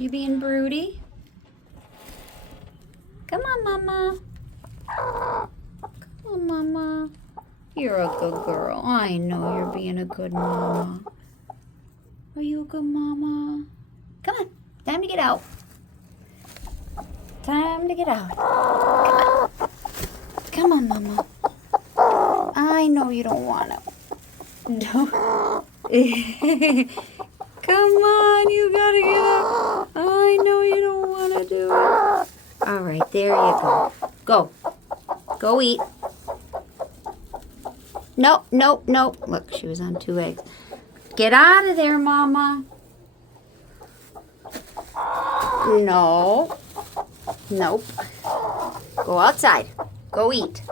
You being broody? Come on, Mama. Come on, Mama. You're a good girl. I know you're being a good mama. Are you a good mama? Come on. Time to get out. Time to get out. Come on. Come on, Mama. I know you don't want to. No. Come on, you gotta get up. I know you don't want to do it. All right, there you go. Go. Go eat. Nope, nope, nope. Look, she was on 2 eggs. Get out of there, Mama. No. Nope. Go outside. Go eat.